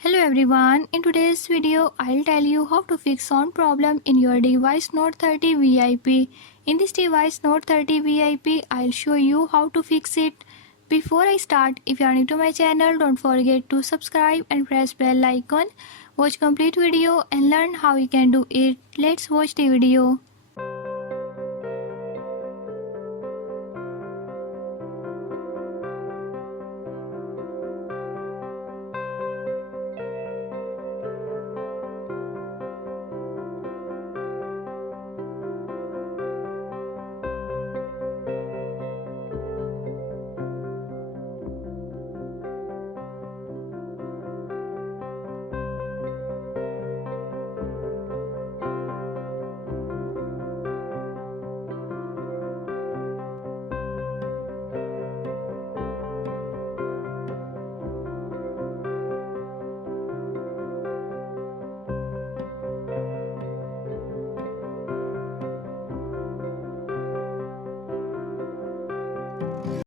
Hello everyone, in today's video I'll tell you how to fix sound problem in your device Note 30 VIP. In this device Note 30 VIP, I'll show you how to fix it. Before I start, if you are new to my channel, don't forget to subscribe and press bell icon. Watch complete video and learn how you can do it. Let's watch the video.